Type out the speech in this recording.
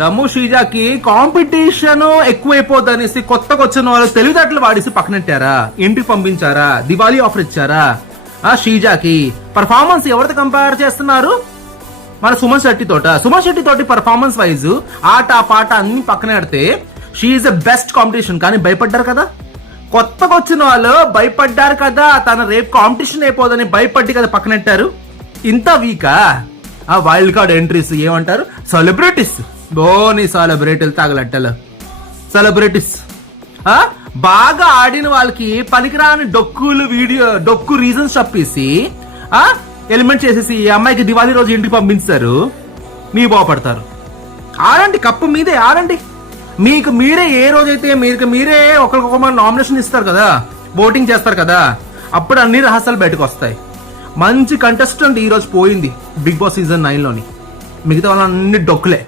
దమ్ము శ్రీజాకి కాంపిటీషన్ ఎక్కువైపోద్ది అనేసి కొత్తగా వచ్చిన వాళ్ళు తెలివితేటలు వాడేసి పక్కనెట్టారా, ఇంటికి పంపించారా, దివాళీ ఆఫర్ ఇచ్చారా? శ్రీజాకి పర్ఫార్మెన్స్ ఎవరితో కంపేర్ చేస్తున్నారు? మన సుమన్ శెట్టి తోటి పర్ఫార్మెన్స్ వైజ్ ఆట పాట అన్ని పక్కన పెడితే షీఈ్ ద బెస్ట్ కాంపిటీషన్. కానీ భయపడ్డారు కదా, కొత్తగా వచ్చిన వాళ్ళు భయపడ్డారు కదా, తన రేపు కాంపిటీషన్ అయిపోదని భయపడి కదా పక్కనెట్టారు. ఇంత వీకా? ఆ వైల్డ్ కార్డ్ ఎంట్రీస్ ఏమంటారు, సెలబ్రిటీస్. బోని సెలబ్రిటీలు తగలట్టలు సెలబ్రిటీస్. బాగా ఆడిన వాళ్ళకి పనికిరాని డొక్కు రీజన్స్ చెప్పేసి ఎలిమెంట్ చేసేసి ఈ అమ్మాయికి దివాళీ రోజు ఇంటికి పంపిస్తారు. మీ బాగుపడతారు. ఆడండి, కప్పు మీదే ఆడండి. మీకు మీరే ఏ రోజైతే మీరే ఒకరికొక నామినేషన్ ఇస్తారు కదా, ఓటింగ్ చేస్తారు కదా, అప్పుడు అన్ని రహస్యాలు బయటకు వస్తాయి. మంచి కంటెస్టెంట్ ఈ రోజు పోయింది బిగ్ బాస్ సీజన్ 9లోని. మిగతా వాళ్ళన్నీ డొక్కులే.